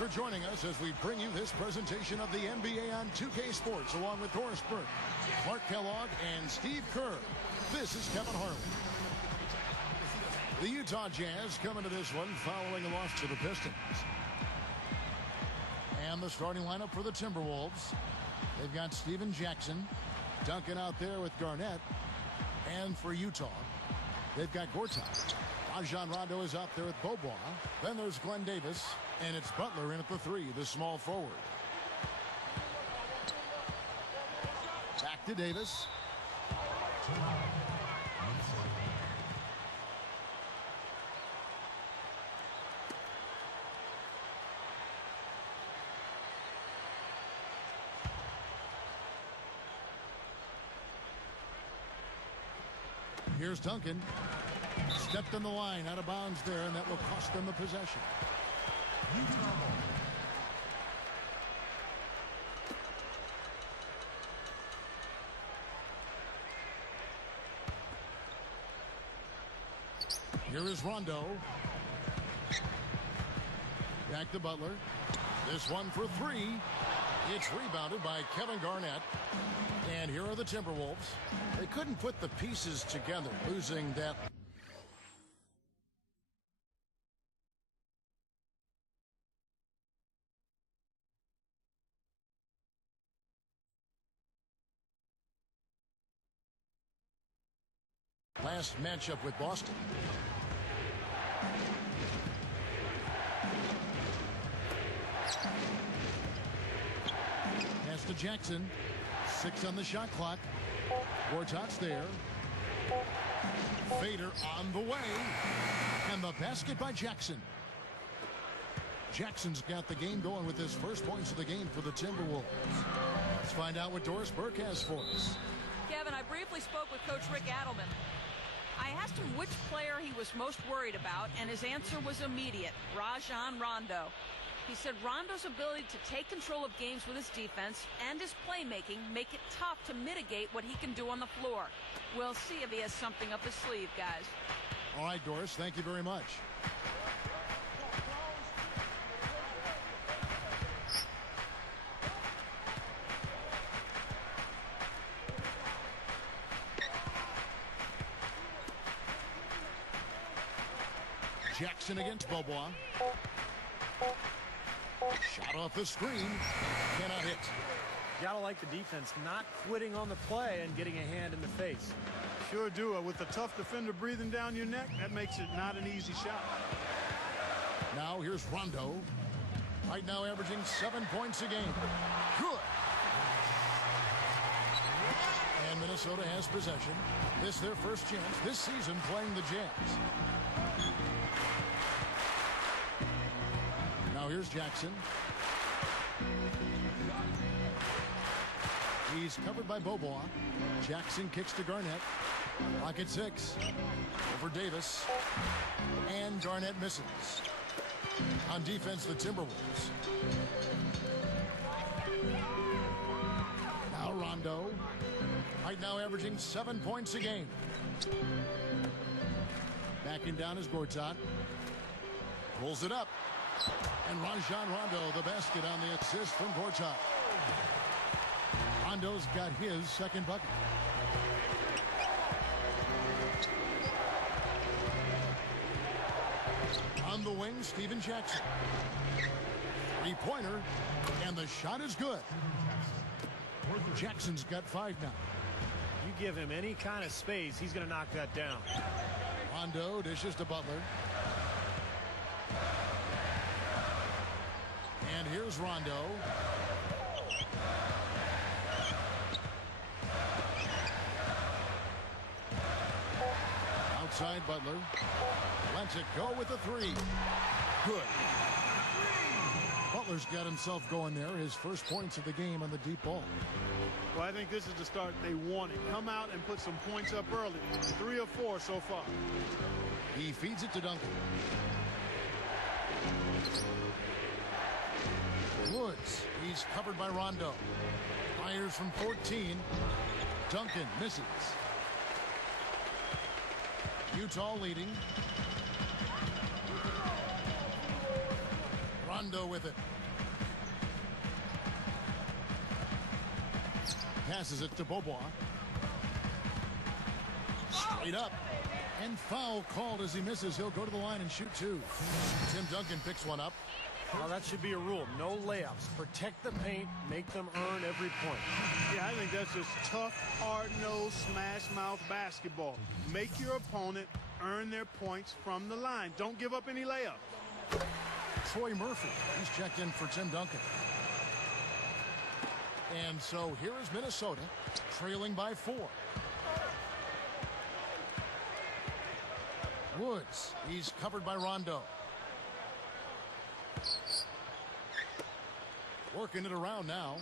For joining us as we bring you this presentation of the NBA on 2K Sports, along with Doris Burke, Mark Kellogg, and Steve Kerr. This is Kevin Harlan. The Utah Jazz coming to this one following a loss to the Pistons. And the starting lineup for the Timberwolves. They've got Steven Jackson, Duncan out there with Garnett. And for Utah, they've got Gortat. Rajon Rondo is out there with Bobois. Then there's Glenn Davis. And it's Butler in at the 3, the small forward. Back to Davis. Here's Duncan. Stepped in the line, out of bounds there, and that will cost them the possession. Here is Rondo. Back to Butler. This one for 3. It's rebounded by Kevin Garnett. And here are the Timberwolves. They couldn't put the pieces together, losing that last matchup with Boston. Pass to Jackson. 6 on the shot clock. Gortat's there. Fader on the way. And the basket by Jackson. Jackson's got the game going with his first points of the game for the Timberwolves. Let's find out what Doris Burke has for us. Kevin, I briefly spoke with Coach Rick Adelman. I asked him which player he was most worried about, and his answer was immediate: Rajon Rondo. He said Rondo's ability to take control of games with his defense and his playmaking make it tough to mitigate what he can do on the floor. We'll see if he has something up his sleeve, guys. All right, Doris, thank you very much. Jackson against Bobois. Shot off the screen. Cannot hit. You gotta like the defense not quitting on the play and getting a hand in the face. Sure do. With a tough defender breathing down your neck, that makes it not an easy shot. Now here's Rondo. Right now averaging 7 points a game. Good. And Minnesota has possession. This is their first chance this season playing the Jazz. Now here's Jackson. He's covered by Bobois. Jackson kicks to Garnett. Clock at 6. Over Davis. And Garnett misses. On defense, the Timberwolves. Now Rondo. Right now averaging 7 points a game. Backing down is Gortat. Pulls it up. And Rajon Rondo, the basket on the assist from Gortat. Rondo's got his second bucket. On the wing, Steven Jackson. Three-pointer, and the shot is good. Jackson's got 5 now. You give him any kind of space, he's going to knock that down. Rondo dishes to Butler. And here's Rondo. Outside Butler. Lets it go with a 3. Good. Butler's got himself going there. His first points of the game on the deep ball. Well, I think this is the start they wanted. Come out and put some points up early. 3 or 4 so far. He feeds it to Duncan. Woods. He's covered by Rondo. Fires from 14. Duncan misses. Utah leading. Rondo with it. Passes it to Beaubois. Straight up. And foul called as he misses. He'll go to the line and shoot two. Tim Duncan picks one up. Well, that should be a rule. No layups. Protect the paint. Make them earn every point. Yeah, I think that's just tough, hard-nosed, smash-mouth basketball. Make your opponent earn their points from the line. Don't give up any layups. Troy Murphy, he's checked in for Tim Duncan. And so here is Minnesota, trailing by 4. Woods, he's covered by Rondo. Working it around now.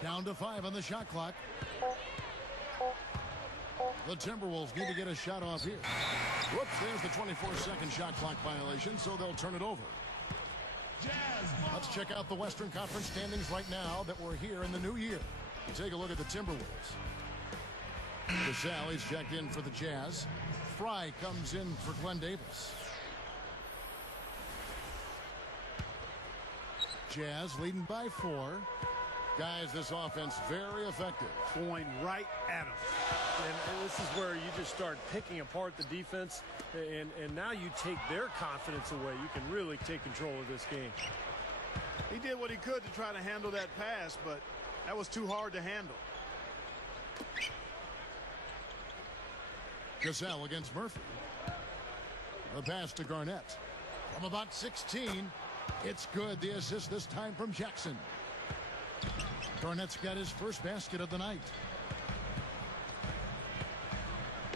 Down to 5 on the shot clock. The Timberwolves need to get a shot off here. Whoops, there's the 24-second shot clock violation, so they'll turn it over. Let's check out the Western Conference standings right now that we're here in the new year. Take a look at the Timberwolves. Gasol, he's checked in for the Jazz. Fry comes in for Glenn Davis. Jazz leading by 4. Guys, this offense very effective. Going right at them. And this is where you just start picking apart the defense, and now you take their confidence away. You can really take control of this game. He did what he could to try to handle that pass, but that was too hard to handle. Gasol against Murphy. The pass to Garnett. From about 16, it's good. The assist this time from Jackson. Garnett's got his first basket of the night.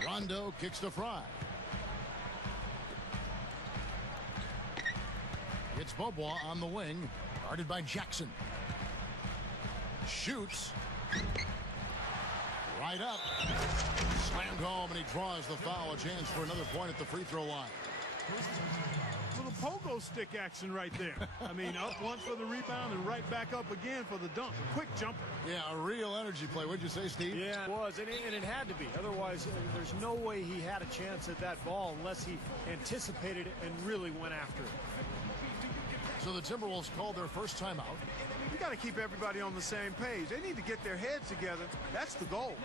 Rondo kicks to Fry. It's Beaubois on the wing, guarded by Jackson. Shoots. Right up. Slammed home, and he draws the foul. A chance for another point at the free throw line. Little pogo stick action right there. I mean, up once for the rebound and right back up again for the dunk. A quick jumper. Yeah, a real energy play. What'd you say, Steve? Yeah, it was, and it had to be. Otherwise, there's no way he had a chance at that ball unless he anticipated it and really went after it. So the Timberwolves called their first timeout. You got to keep everybody on the same page. They need to get their heads together. That's the goal.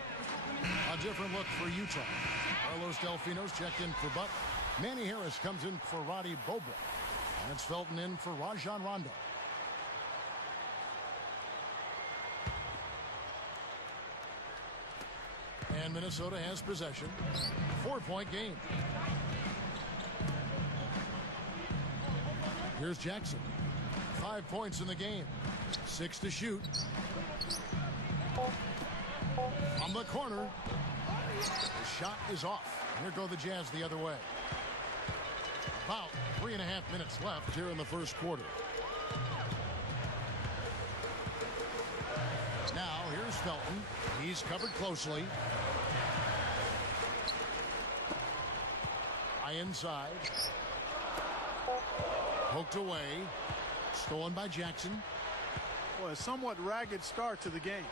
A different look for Utah. Carlos Delfino's checked in for Butt. Manny Harris comes in for Roddy Beaubois. And it's Felton in for Rajon Rondo. And Minnesota has possession. 4-point game. Here's Jackson. 5 points in the game. 6 to shoot. From the corner. The shot is off. Here go the Jazz the other way. About 3.5 minutes left here in the first quarter. Now here's Felton. He's covered closely. High inside. Poked away. Stolen by Jackson. Well, a somewhat ragged start to the game.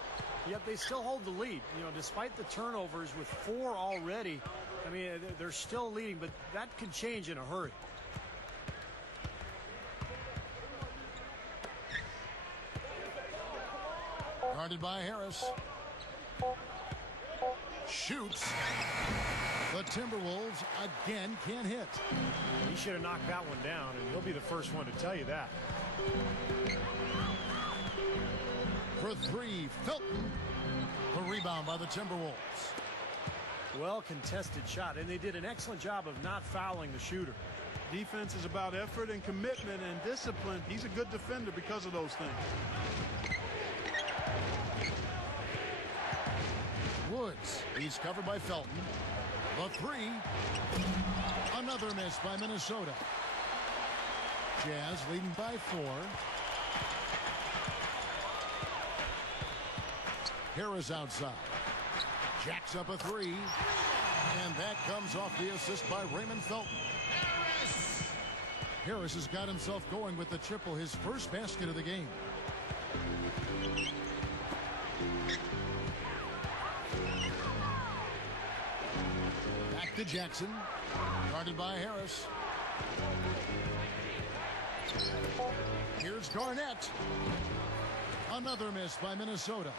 Yet they still hold the lead. You know, despite the turnovers with 4 already, I mean, they're still leading, but that can change in a hurry. Guarded by Harris. Shoots. The Timberwolves again can't hit. He should have knocked that one down, and he'll be the first one to tell you that. For 3, Felton. The rebound by the Timberwolves. Well contested shot, and they did an excellent job of not fouling the shooter. Defense is about effort and commitment and discipline. He's a good defender because of those things. Woods, he's covered by Felton. The 3. Another miss by Minnesota. Jazz leading by 4. Harris outside. Jacks up a 3. And that comes off the assist by Raymond Felton. Harris has got himself going with the triple, his first basket of the game. Back to Jackson. Guarded by Harris. Here's Garnett. Another miss by Minnesota.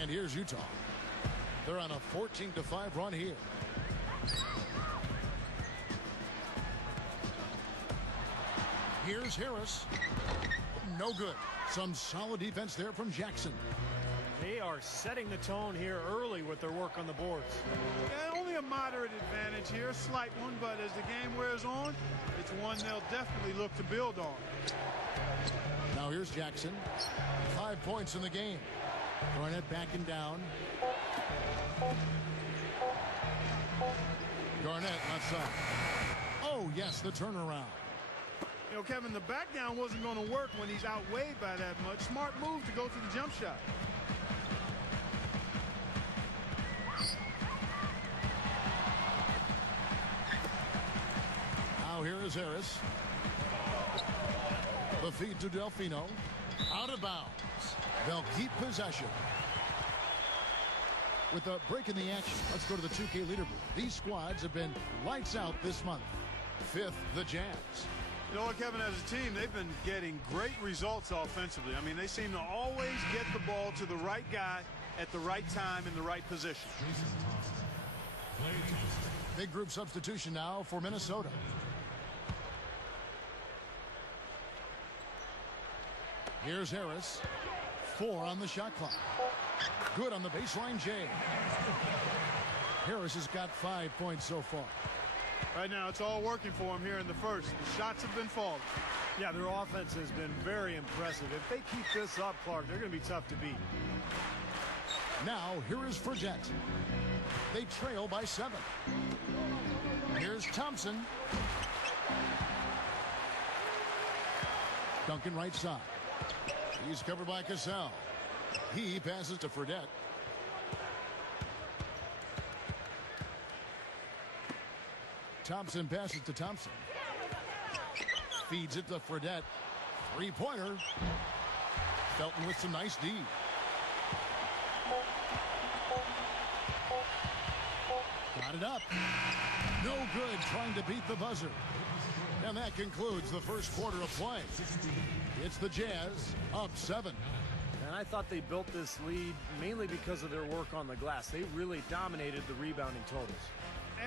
And here's Utah. They're on a 14-5 run here. Here's Harris. No good. Some solid defense there from Jackson. They are setting the tone here early with their work on the boards. Yeah, only a moderate advantage here, a slight one, but as the game wears on, it's one they'll definitely look to build on. Now here's Jackson. 5 points in the game. Garnett backing down. Garnett outside. Oh, yes, the turnaround. You know, Kevin, the back down wasn't going to work when he's outweighed by that much. Smart move to go to the jump shot. Now here is Harris. The feed to Delfino. Out of bounds. They'll keep possession. With a break in the action, let's go to the 2K leaderboard. These squads have been lights out this month. 5th, the Jazz. You know what, Kevin, as a team, they've been getting great results offensively. I mean, they seem to always get the ball to the right guy at the right time in the right position. Big group substitution now for Minnesota. Here's Harris. 4 on the shot clock. Good on the baseline, Jay. Harris has got 5 points so far. Right now, it's all working for him here in the first. The shots have been falling. Yeah, their offense has been very impressive. If they keep this up, Clark, they're going to be tough to beat. Now, here is Fredette. They trail by 7. Here's Thompson. Duncan right side. He's covered by Cassell. He passes to Fredette. Thompson passes to Thompson. Feeds it to Fredette. Three-pointer. Felton with some nice D. Got it up. No good trying to beat the buzzer. And that concludes the first quarter of play. It's the Jazz up 7. And I thought they built this lead mainly because of their work on the glass. They really dominated the rebounding totals.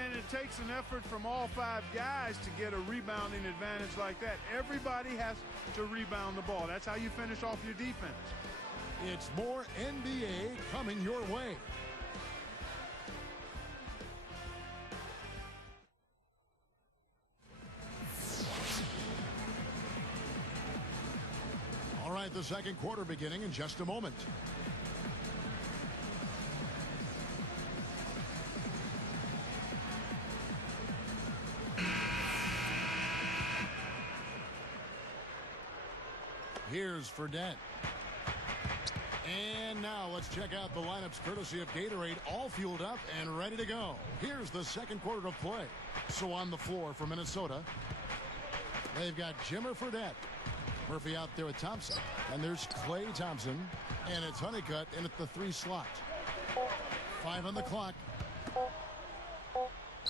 And it takes an effort from all 5 guys to get a rebounding advantage like that. Everybody has to rebound the ball. That's how you finish off your defense. It's more NBA coming your way. All right, the second quarter beginning in just a moment. Here's Fredette. And now let's check out the lineups courtesy of Gatorade, all fueled up and ready to go. Here's the second quarter of play. So on the floor for Minnesota, they've got Jimmer Fredette. Murphy out there with Thompson. And there's Klay Thompson. And it's Honeycutt in at the 3 slot. 5 on the clock.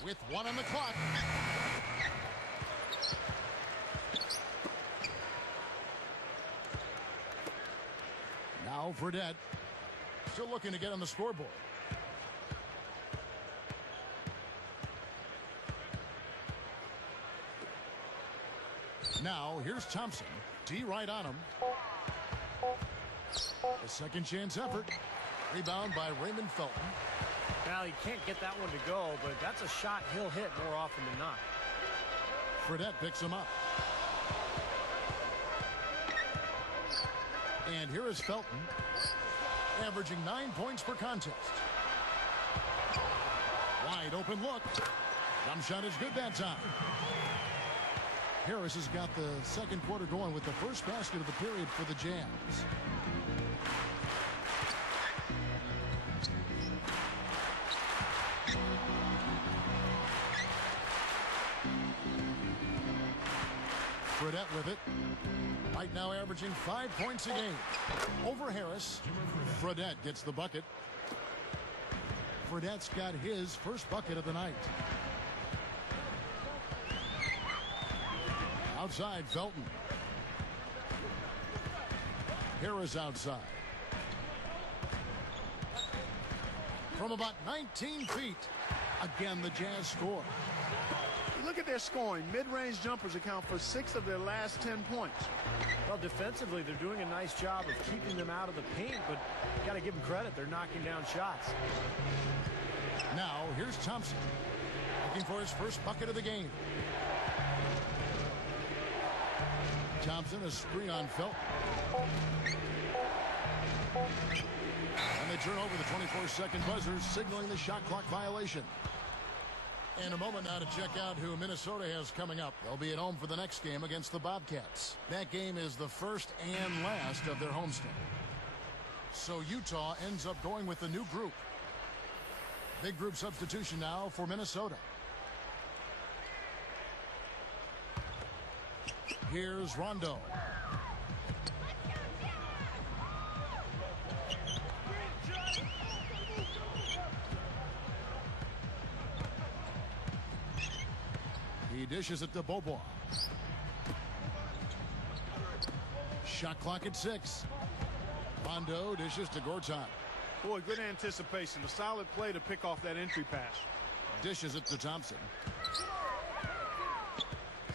With 1 on the clock. Now Fredette. Still looking to get on the scoreboard. Now here's Thompson. D right on him. A second chance effort. Rebound by Raymond Felton. Now he can't get that one to go, but that's a shot he'll hit more often than not. Fredette picks him up. And here is Felton, averaging 9 points per contest. Wide open look. Jump shot is good that time. Harris has got the second quarter going with the first basket of the period for the Jazz. Fredette with it. Right now averaging 5 points a game. Over Harris. Fredette gets the bucket. Fredette's got his first bucket of the night. Outside, Felton. Harris outside. From about 19 feet. Again, the Jazz score. Look at their scoring. Mid-range jumpers account for 6 of their last 10 points. Well, defensively, they're doing a nice job of keeping them out of the paint, but got to give them credit. They're knocking down shots. Now, here's Thompson. Looking for his first bucket of the game. Thompson, a screen on Felton. And they turn over the 24-second buzzer, signaling the shot clock violation. And a moment now to check out who Minnesota has coming up. They'll be at home for the next game against the Bobcats. That game is the first and last of their homestand. So Utah ends up going with the new group. Big group substitution now for Minnesota. Here's Rondo. He dishes it to Bobois. Shot clock at 6. Rondo dishes to Gortat. Boy, good anticipation. A solid play to pick off that entry pass. Dishes it to Thompson.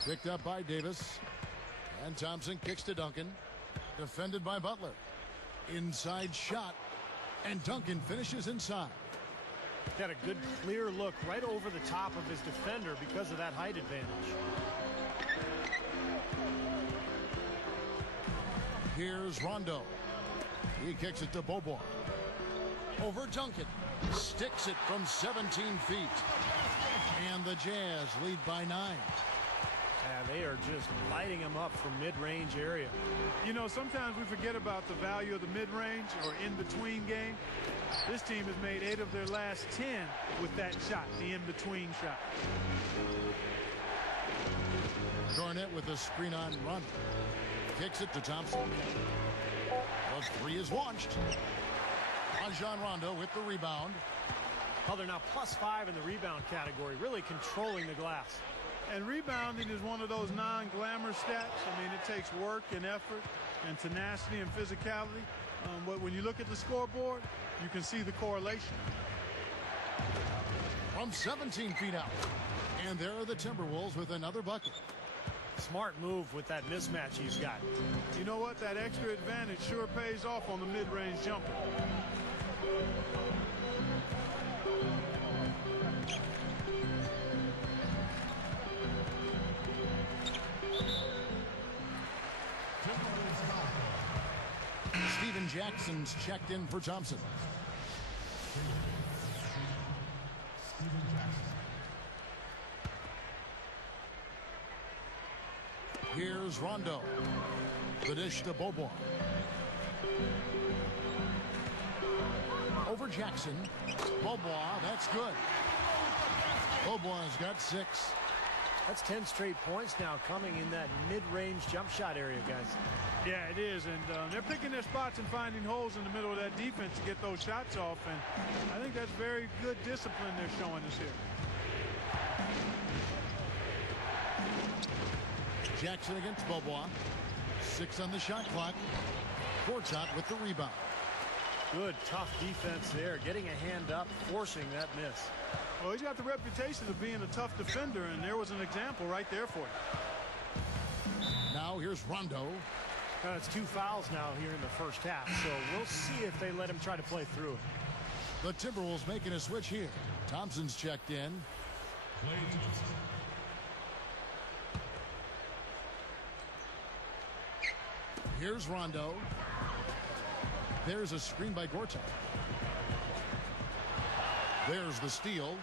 Picked up by Davis. And Thompson kicks to Duncan. Defended by Butler. Inside shot. And Duncan finishes inside. Got a good clear look right over the top of his defender because of that height advantage. Here's Rondo. He kicks it to Bobois. Over Duncan. Sticks it from 17 feet. And the Jazz lead by 9. Yeah, they are just lighting him up from mid-range area. You know, sometimes we forget about the value of the mid-range or in-between game. This team has made 8 of their last 10 with that shot, the in-between shot. Garnett with a screen on Rondo. Kicks it to Thompson. The three is launched. Rajon Rondo with the rebound. Well, they're now +5 in the rebound category, really controlling the glass. And rebounding is one of those non-glamour stats. I mean, it takes work and effort and tenacity and physicality. But when you look at the scoreboard, you can see the correlation. From 17 feet out. And there are the Timberwolves with another bucket. Smart move with that mismatch he's got. You know what? That extra advantage sure pays off on the mid-range jumper. Steven Jackson's checked in for Thompson. Here's Rondo. The dish to Bobois. Over Jackson. Bobois, that's good. Bobois got 6. That's 10 straight points now coming in that mid-range jump shot area, guys. Yeah, it is, and they're picking their spots and finding holes in the middle of that defense to get those shots off, and I think that's very good discipline they're showing us here. Jackson against Bobois. 6 on the shot clock. Gortat with the rebound. Good, tough defense there, getting a hand up, forcing that miss. Well, he's got the reputation of being a tough defender, and there was an example right there for you. Now here's Rondo. It's 2 fouls now here in the first half, so we'll see if they let him try to play through it. The Timberwolves making a switch here. Thompson's checked in. Here's Rondo. There's a screen by Gortat. There's the steal.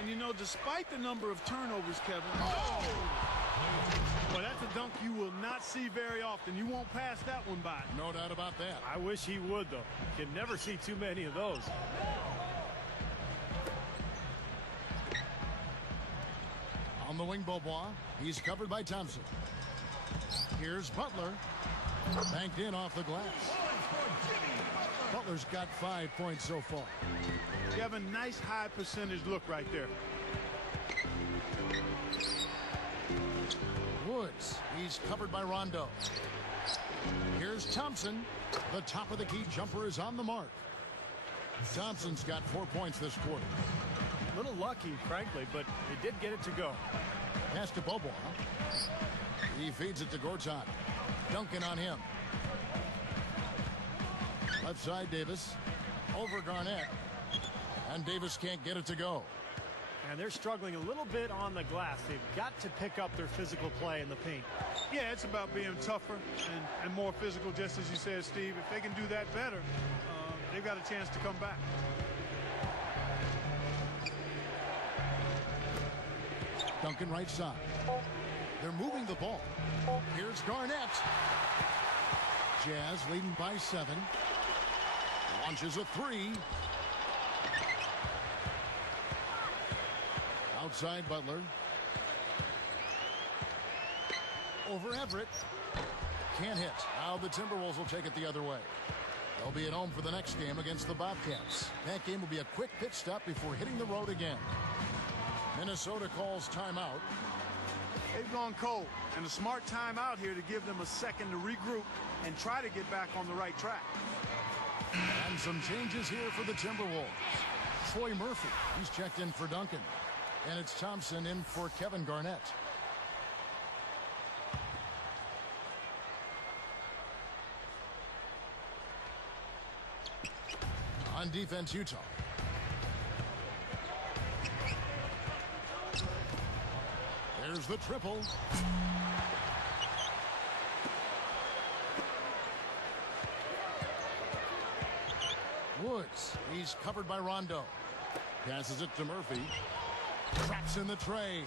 And you know, despite the number of turnovers, Kevin, well, that's a dunk you will not see very often. You won't pass that one by. No doubt about that. I wish he would, though. Can never see too many of those. On the wing, Bobois. He's covered by Thompson. Here's Butler. Banked in off the glass. Butler's got 5 points so far. You have a nice high percentage look right there. Woods He's covered by Rondo. Here's Thompson. The top of the key jumper is on the mark. Thompson's got 4 points this quarter. A little lucky, frankly, but they did get it to go. Pass to Bobois. He feeds it to Gortat. Duncan on him. Left side, Davis. Over Garnett. And Davis can't get it to go. And they're struggling a little bit on the glass. They've got to pick up their physical play in the paint. Yeah, it's about being tougher and more physical, just as you said, Steve. If they can do that better, they've got a chance to come back. Duncan right side. They're moving the ball. Here's Garnett. Jazz leading by 7. Launches a 3. Outside Butler. Over Everett. Can't hit. Now the Timberwolves will take it the other way. They'll be at home for the next game against the Bobcats. That game will be a quick pit stop before hitting the road again. Minnesota calls timeout. They've gone cold, and a smart timeout here to give them a second to regroup and try to get back on the right track. And some changes here for the Timberwolves. Troy Murphy, he's checked in for Duncan. And it's Thompson in for Kevin Garnett. On defense, Utah. There's the triple. Woods, he's covered by Rondo. Passes it to Murphy. Traps in the tray.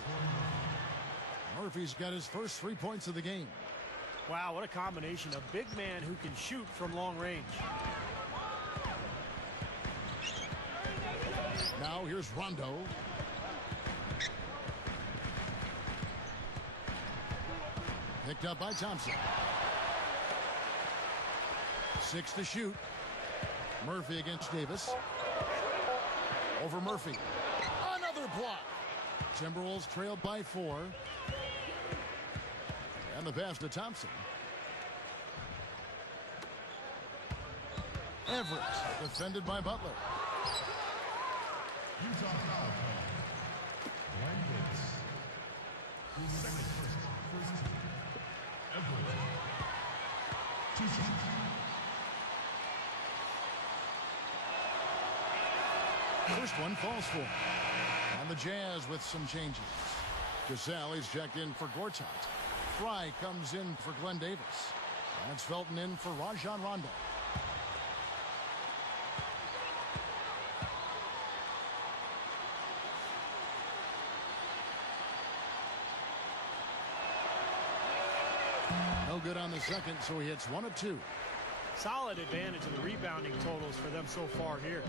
Murphy's got his first 3 points of the game. Wow, what a combination. A big man who can shoot from long range. Now here's Rondo. Picked up by Thompson. 6 to shoot. Murphy against Davis. Over Murphy. Another block. Timberwolves trailed by 4. And the pass to Thompson. Everett defended by Butler. Utah foul. Blankets. Second first team. Everett. 2 shots. First one falls for him. And the Jazz with some changes. Gasol is checked in for Gortat. Fry comes in for Glenn Davis. That's Felton in for Rajon Rondo. No good on the second, so he hits 1 of 2. Solid advantage of the rebounding totals for them so far here.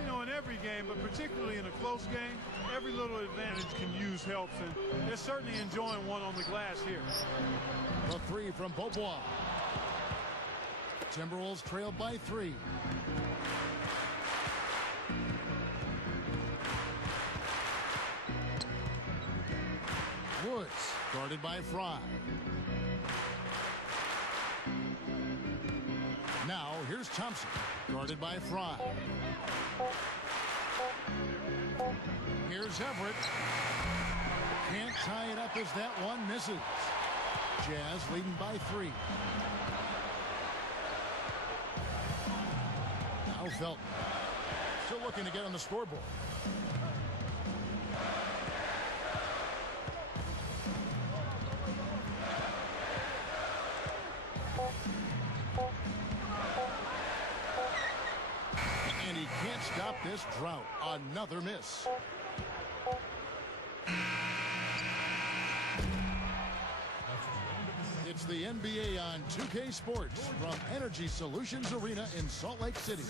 You know, in every game, but particularly in a close game, every little advantage can use helps, and they're certainly enjoying one on the glass here. The 3 from Bobois. Timberwolves trailed by 3. Woods guarded by Fry. Now here's Thompson guarded by Fry. Here's Everett. Can't tie it up as that one misses. Jazz leading by 3. Now Felton still looking to get on the scoreboard. And he can't stop this drought. Another miss. It's the NBA on 2K Sports from Energy Solutions Arena in Salt Lake City.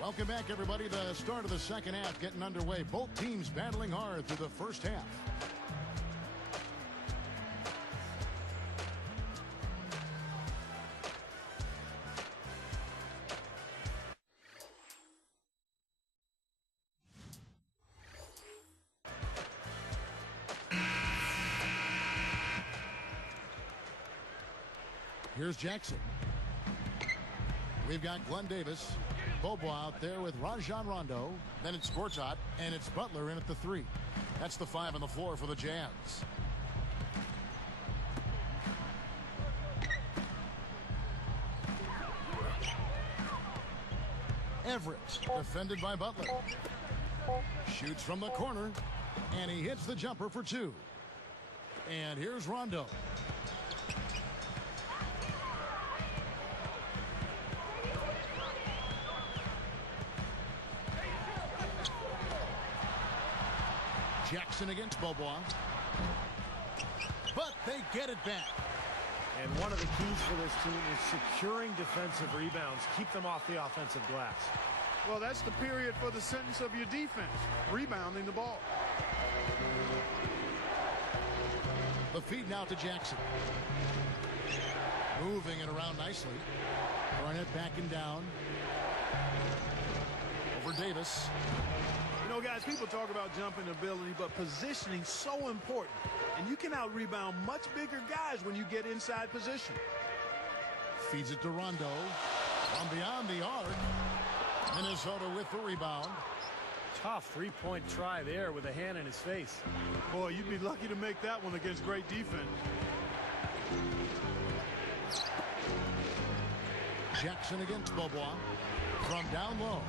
Welcome back, everybody. The start of the second half getting underway. Both teams battling hard through the first half. Here's Jackson. We've got Glenn Davis. Bobo out there with Rajon Rondo. Then it's Gortat, and it's Butler in at the 3. That's the 5 on the floor for the Jazz. Everett, defended by Butler. Shoots from the corner, and he hits the jumper for 2. And here's Rondo. Jackson against Bobois. But they get it back. And one of the keys for this team is securing defensive rebounds. Keep them off the offensive glass. Well, that's the period for the sentence of your defense, rebounding the ball. The feed now to Jackson. Moving it around nicely. Garnett backing down. Over Davis. You know, guys, people talk about jumping ability, but positioning so important. And you can out-rebound much bigger guys when you get inside position. Feeds it to Rondo. From beyond the arc. Minnesota with the rebound. Tough three-point try there with a hand in his face. Boy, you'd be lucky to make that one against great defense. Jackson against Bobois. From down low.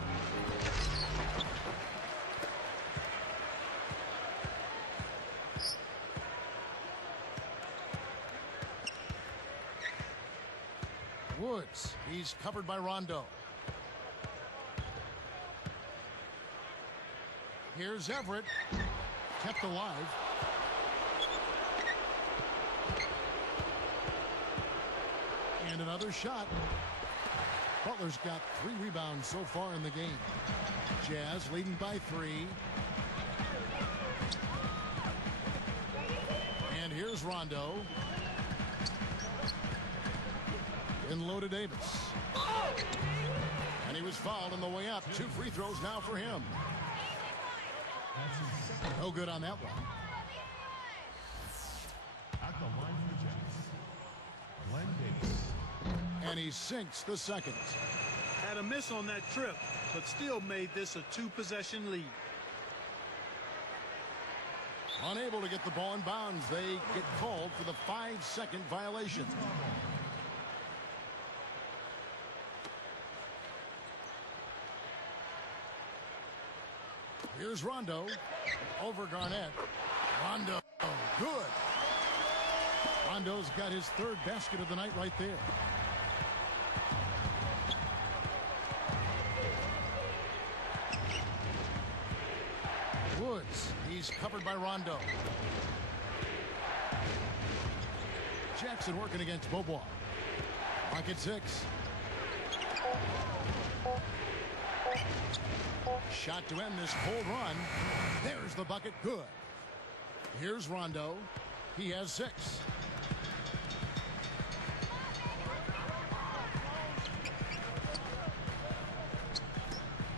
Woods. He's covered by Rondo. Here's Everett. Kept alive. And another shot. Butler's got 3 rebounds so far in the game. Jazz leading by 3. And here's Rondo. In low to Davis. And he was fouled on the way up. 2 free throws now for him. No good on that one. At the line for the Jazz, Glenn Davis. And he sinks the second. Had a miss on that trip, but still made this a 2-possession lead. Unable to get the ball in bounds. They get called for the 5-second violation. Here's Rondo. Over Garnett. Rondo. Good. Rondo's got his 3rd basket of the night right there. Woods. He's covered by Rondo. Jackson working against Bobois. Pocket 6. Shot to end this cold run. There's the bucket. Good. Here's Rondo. He has 6.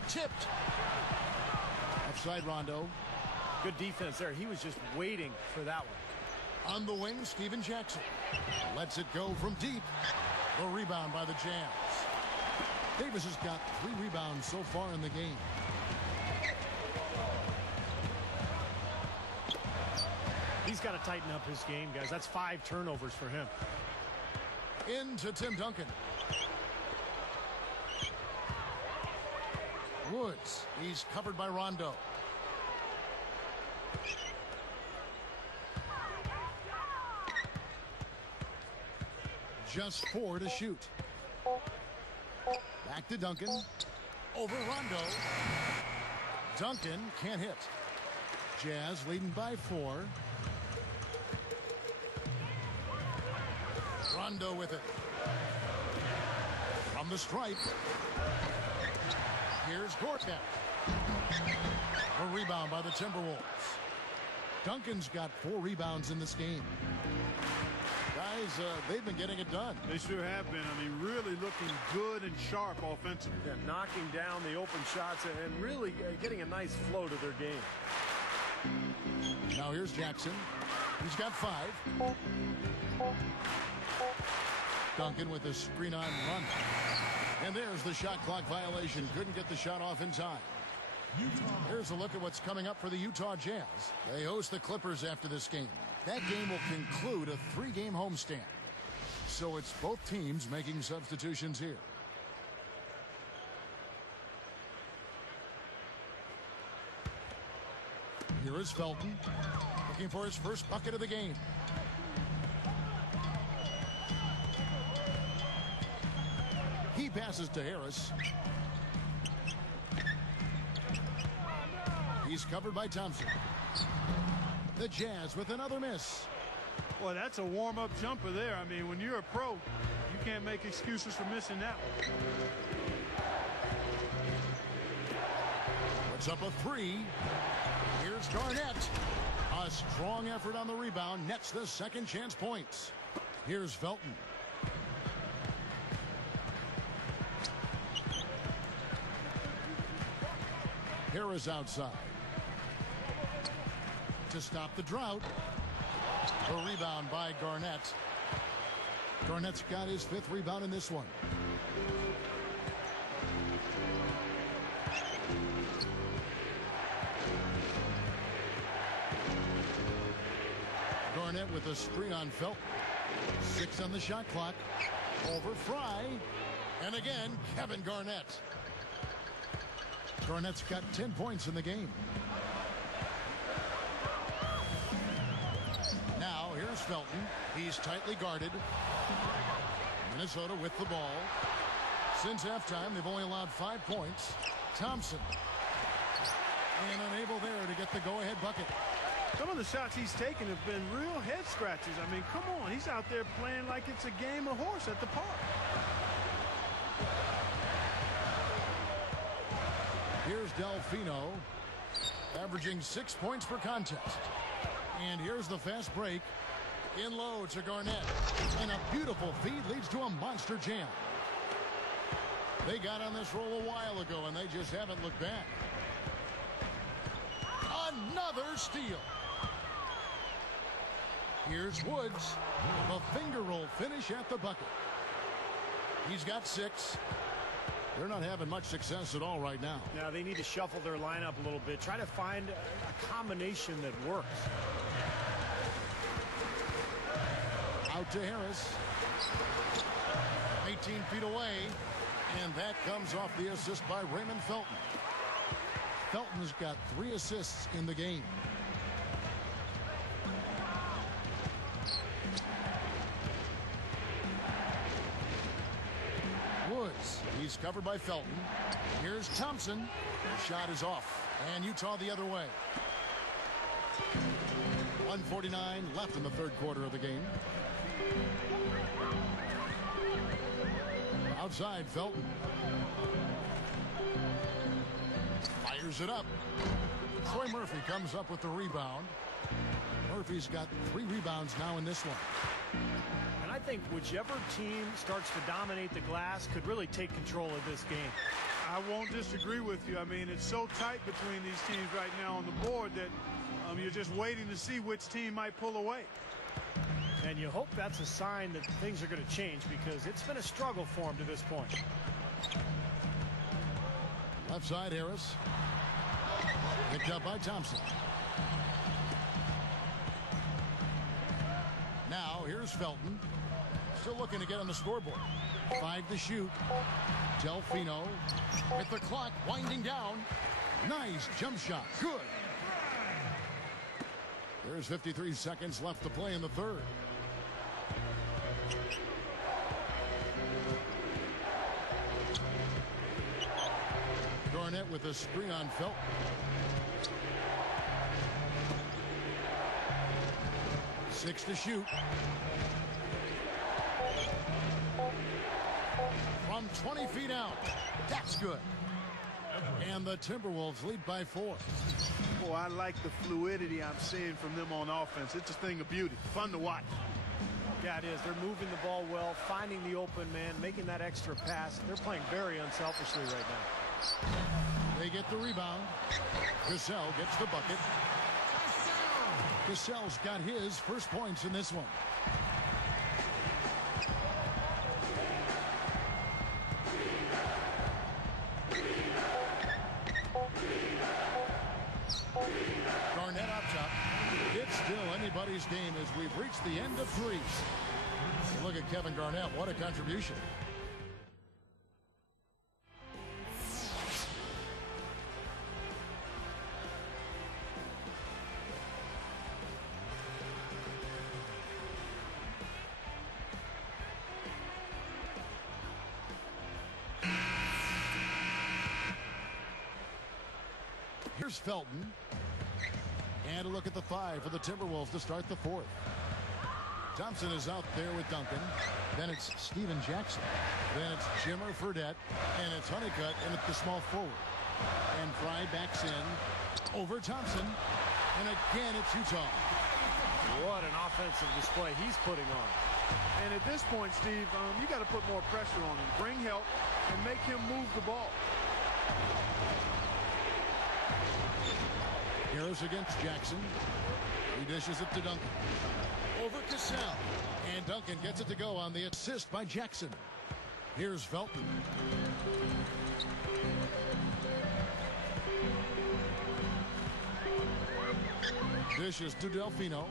Tipped. Offside Rondo. Good defense there. He was just waiting for that one. On the wing, Steven Jackson. Lets it go from deep. The rebound by the Jazz. Davis has got 3 rebounds so far in the game. He's got to tighten up his game, guys. That's 5 turnovers for him. Into Tim Duncan. Woods. He's covered by Rondo. Just 4 to shoot. Back to Duncan. Over Rondo. Duncan can't hit. Jazz leading by 4. Rondo with it. From the stripe. Here's Gortat. A rebound by the Timberwolves. Duncan's got 4 rebounds in this game. Guys, they've been getting it done. They sure have been. I mean, really looking good and sharp offensively. Yeah, knocking down the open shots and really getting a nice flow to their game. Now here's Jackson. He's got 5. Duncan with a screen on run. And there's the shot clock violation. Couldn't get the shot off in time. Here's a look at what's coming up for the Utah Jazz. They host the Clippers after this game. That game will conclude a 3-game homestand. So it's both teams making substitutions here. Here is Felton, looking for his first bucket of the game. He passes to Harris. He's covered by Thompson. The Jazz with another miss. Well, that's a warm-up jumper there. I mean, when you're a pro, you can't make excuses for missing that one. Puts up a 3. Here's Garnett. A strong effort on the rebound. Nets the second chance points. Here's Felton. Harris outside. To stop the drought. A rebound by Garnett. Garnett's got his 5th rebound in this one. Garnett with a screen on Felton. 6 on the shot clock. Over Fry. And again, Kevin Garnett. Garnett's got 10 points in the game. Now, here's Felton. He's tightly guarded. Minnesota with the ball. Since halftime, they've only allowed 5 points. Thompson. And unable there to get the go-ahead bucket. Some of the shots he's taken have been real head scratches. I mean, come on. He's out there playing like it's a game of horse at the park. Here's Delfino, averaging 6 points per contest. And here's the fast break. In low to Garnett. And a beautiful feed leads to a monster jam. They got on this roll a while ago, and they just haven't looked back. Another steal. Here's Woods. A finger roll finish at the bucket. He's got 6. They're not having much success at all right now. Now they need to shuffle their lineup a little bit. Try to find a combination that works. Out to Harris. 18 feet away. And that comes off the assist by Raymond Felton. Felton's got 3 assists in the game. Woods. He's covered by Felton. Here's Thompson. The shot is off. And Utah the other way. 1:49 left in the 3rd quarter of the game. Outside, Felton. Fires it up. Troy Murphy comes up with the rebound. Murphy's got 3 rebounds now in this one. And I think whichever team starts to dominate the glass could really take control of this game. I won't disagree with you. I mean, it's so tight between these teams right now on the board that you're just waiting to see which team might pull away. And you hope that's a sign that things are going to change, because it's been a struggle for him to this point. Left side, Harris. Picked up by Thompson. Now, here's Felton. Still looking to get on the scoreboard. 5 to shoot. Delfino with the clock winding down. Nice jump shot. Good. There's 53 seconds left to play in the 3rd. Garnett with a screen on Felton. Six to shoot. From 20 feet out. That's good. And the Timberwolves lead by 4. Oh, I like the fluidity I'm seeing from them on offense. It's a thing of beauty. Fun to watch. Yeah, it is. They're moving the ball well, finding the open man, making that extra pass. They're playing very unselfishly right now. They get the rebound. Cassell gets the bucket. Cassell's got his first points in this one. today's game as we've reached the end of 3. Look at Kevin Garnett. What a contribution. Here's Felton. And a look at the 5 for the Timberwolves to start the 4th. Thompson is out there with Duncan. Then it's Steven Jackson. Then it's Jimmer Fredette. And it's Honeycutt in at the small forward. And Fry backs in over Thompson. And again, it's Utah. What an offensive display he's putting on. And at this point, Steve, you got to put more pressure on him. Bring help and make him move the ball. Harris against Jackson. He dishes it to Duncan. Over Cassell. And Duncan gets it to go on the assist by Jackson. Here's Felton. Dishes to Delfino.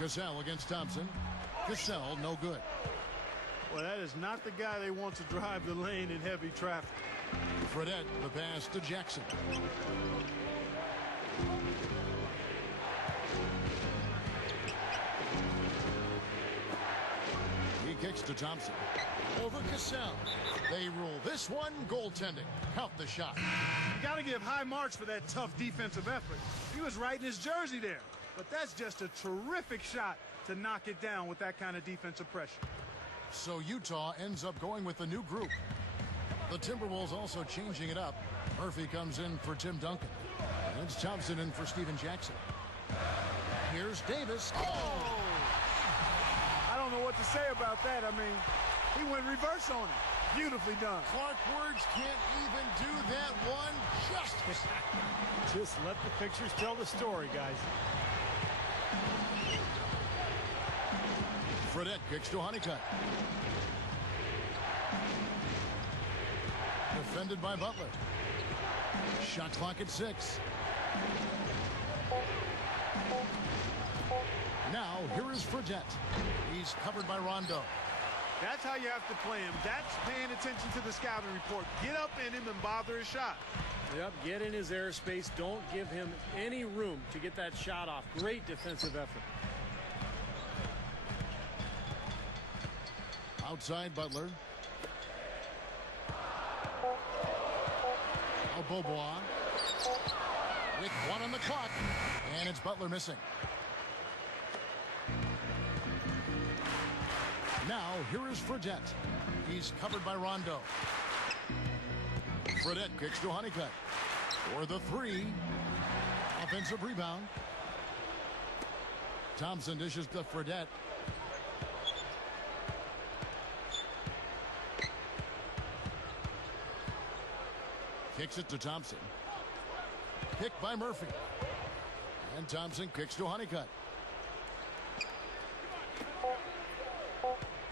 Cassell against Thompson. Cassell, no good. Well, that is not the guy they want to drive the lane in heavy traffic. Fredette, the pass to Jackson. He kicks to Thompson. Over Cassell. They rule this one goaltending. Count the shot. You got to give high marks for that tough defensive effort. He was right in his jersey there. But that's just a terrific shot to knock it down with that kind of defensive pressure. So Utah ends up going with a new group. The Timberwolves also changing it up. Murphy comes in for Tim Duncan. And it's Thompson in for Steven Jackson. Here's Davis. Oh! I don't know what to say about that. I mean, he went reverse on it. Beautifully done. Clark Words can't even do that one justice. Just let the pictures tell the story, guys. Fredette kicks to Honeycutt. Defended by Butler. Shot clock at 6. Now, here is Fredette. He's covered by Rondo. That's how you have to play him. That's paying attention to the scouting report. Get up in him and bother his shot. Yep, get in his airspace. Don't give him any room to get that shot off. Great defensive effort. Outside Butler. Now Beaubois. With 1 on the clock. And it's Butler missing. Now, here is Fredette. He's covered by Rondo. Fredette kicks to Honeycutt. For the 3. Offensive rebound. Thompson dishes to Fredette. Kicks it to Thompson. Kicked by Murphy. And Thompson kicks to Honeycutt.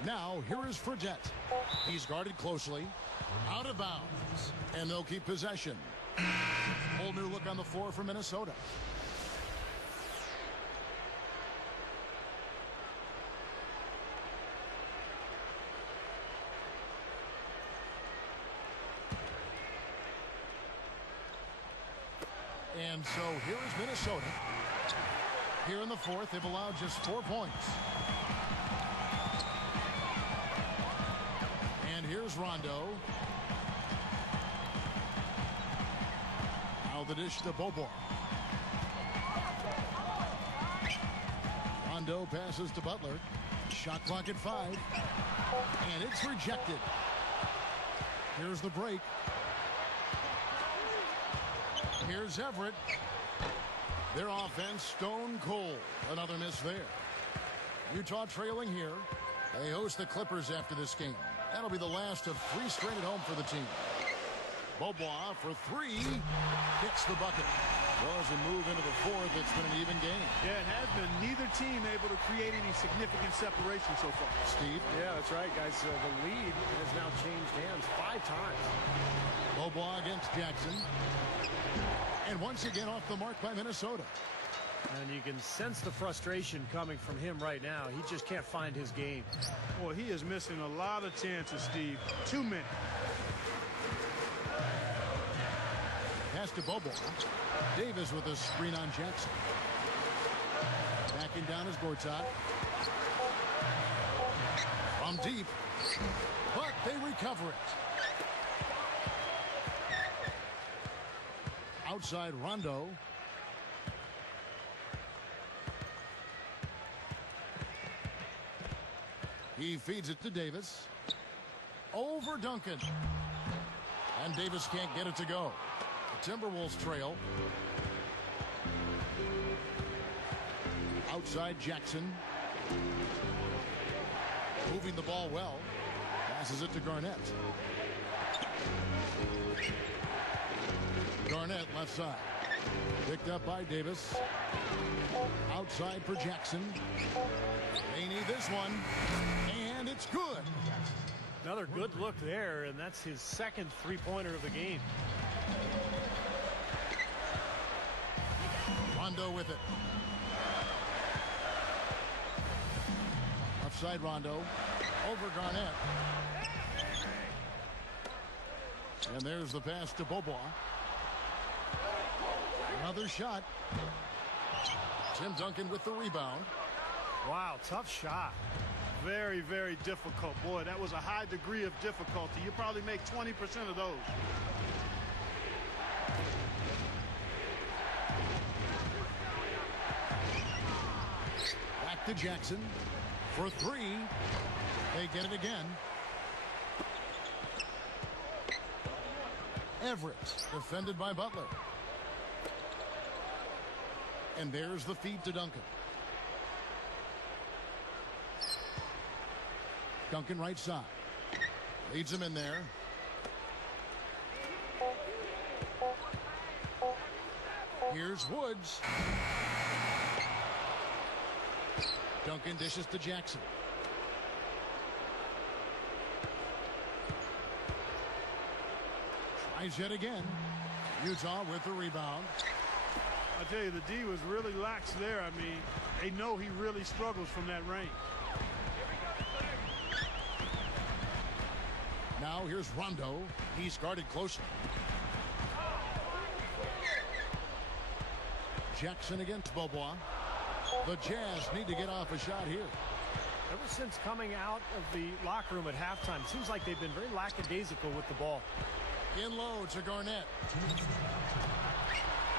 Now, here is Fredette. He's guarded closely. Out of bounds. And they'll keep possession. Whole new look on the floor for Minnesota. And so here is Minnesota. Here in the 4th, they've allowed just 4 points. And here's Rondo. Now the dish to Beaubois. Rondo passes to Butler. Shot clock at 5. And it's rejected. Here's the break. Here's Everett. Their offense stone cold. Another miss there. Utah trailing here. They host the Clippers after this game. That'll be the last of 3 straight at home for the team. Beaubois for 3. Hits the bucket. Well, as we move into the fourth, it's been an even game. Yeah, it has been. Neither team able to create any significant separation so far. Steve? Yeah, that's right, guys. The lead has now changed hands 5 times. Beaubois against Jackson. And once again off the mark by Minnesota. And you can sense the frustration coming from him right now. He just can't find his game. Boy, he is missing a lot of chances, Steve. Too many. Pass to Beaubois. Davis with a screen on Jackson. Backing down is Gortat. From deep. But they recover it. Outside Rondo. He feeds it to Davis. Over Duncan. And Davis can't get it to go. The Timberwolves trail. Outside Jackson. Moving the ball well. Passes it to Garnett. Garnett left side. Picked up by Davis. Outside for Jackson. They need this one. And it's good. Another good look there, and that's his second three-pointer of the game. Rondo with it. Upside Rondo. Over Garnett. And there's the pass to Beaubois. Another shot. Tim Duncan with the rebound. Wow, tough shot. Very, very difficult. Boy, that was a high degree of difficulty. You probably make 20% of those. Back to Jackson for 3. They get it again. Everett defended by Butler. And there's the feed to Duncan. Duncan right side. Leads him in there. Here's Woods. Duncan dishes to Jackson. Tries yet again. Utah with the rebound. I tell you, the D was really lax there. I mean, they know he really struggles from that range. Now here's Rondo. He's guarded closely. Jackson against Beaubois. The Jazz need to get off a shot here. Ever since coming out of the locker room at halftime, it seems like they've been very lackadaisical with the ball. In low to Garnett.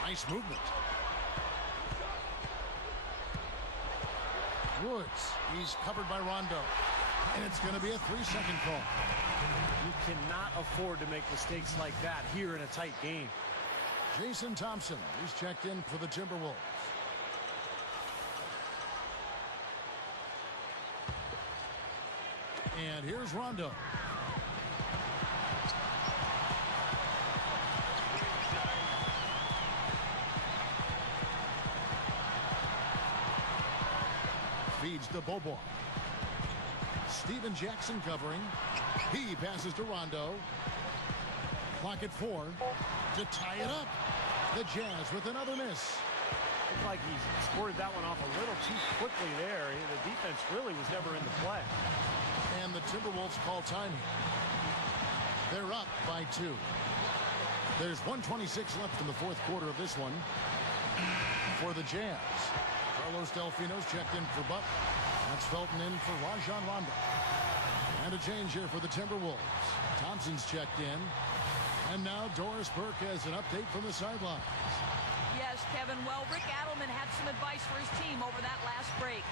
Nice movement. Woods. He's covered by Rondo. And it's going to be a 3-second call. You cannot afford to make mistakes like that here in a tight game. Jason Thompson. He's checked in for the Timberwolves. And here's Rondo. Feeds to Beaubois. Steven Jackson covering. He passes to Rondo. Clock at 4 to tie it up. The Jazz with another miss. Looked like he squirted that one off a little too quickly there. The defense really was never into play. And the Timberwolves call time. They're up by 2. There's 1:26 left in the fourth quarter of this one for the Jazz. Carlos Delfino's checked in for Butler. That's Felton in for Rajon Rondo. And a change here for the Timberwolves. Thompson's checked in. And now Doris Burke has an update from the sidelines. Yes, Kevin. Well, Rick Adelman had some advice for his team over that last break.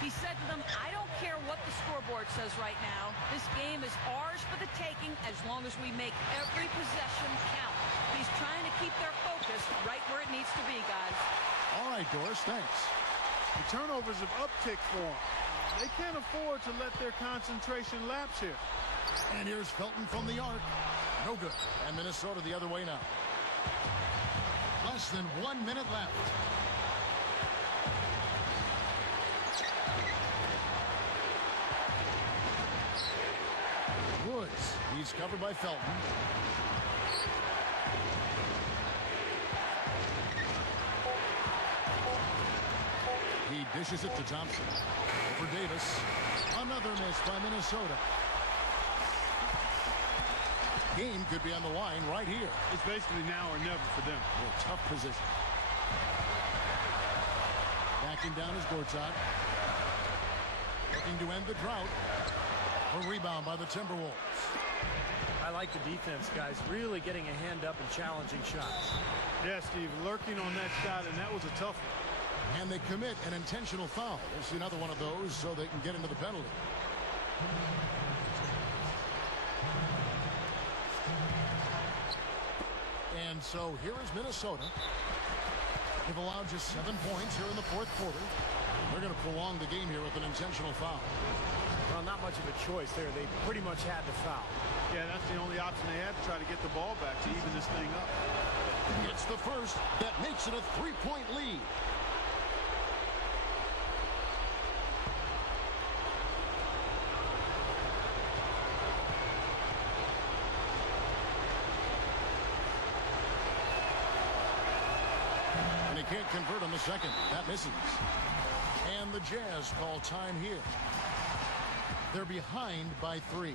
He said to them, I don't care what the scoreboard says right now. This game is ours for the taking as long as we make every possession count. He's trying to keep their focus right where it needs to be, guys. All right, Doris, thanks. The turnovers have upticked for them. They can't afford to let their concentration lapse here. And here's Felton from the arc. No good. And Minnesota the other way now. Less Less than 1 minute left. Woods. He's covered by Felton. He dishes it to Thompson. Over Davis. Another miss by Minnesota. Game could be on the line right here. It's basically now or never for them. A tough position. Backing down is Gortat. Looking to end the drought. A rebound by the Timberwolves. I like the defense, guys. Really getting a hand up and challenging shots. Yeah, Steve, lurking on that shot, and that was a tough one. And they commit an intentional foul. We'll see another one of those so they can get into the penalty. And so here is Minnesota. They've allowed just 7 points here in the fourth quarter. They're going to prolong the game here with an intentional foul. Well, not much of a choice there. They pretty much had to foul. Yeah, that's the only option they had to try to get the ball back to even this thing up. It's the first that makes it a 3-point lead. And he can't convert on the second. That misses. And the Jazz call time here. They're behind by 3.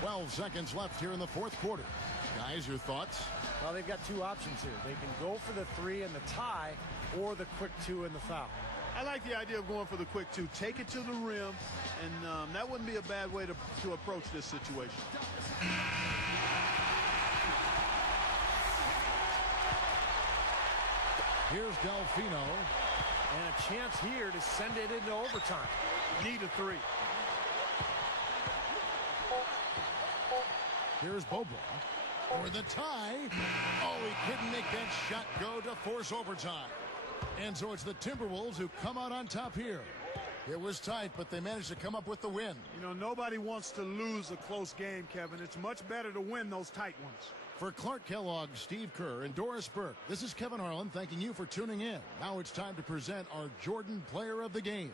12 seconds left here in the fourth quarter. Guys, your thoughts? Well, they've got 2 options here. They can go for the 3 and the tie, or the quick 2 and the foul. I like the idea of going for the quick 2. Take it to the rim, and that wouldn't be a bad way to approach this situation. Here's Delfino. And a chance here to send it into overtime. Need a 3. Here's Bobo for the tie. Oh, he couldn't make that shot go to force overtime. And so it's the Timberwolves who come out on top here. It was tight, but they managed to come up with the win. You know, nobody wants to lose a close game, Kevin. It's much better to win those tight ones. For Clark Kellogg, Steve Kerr, and Doris Burke, this is Kevin Harlan thanking you for tuning in. Now it's time to present our Jordan Player of the Game.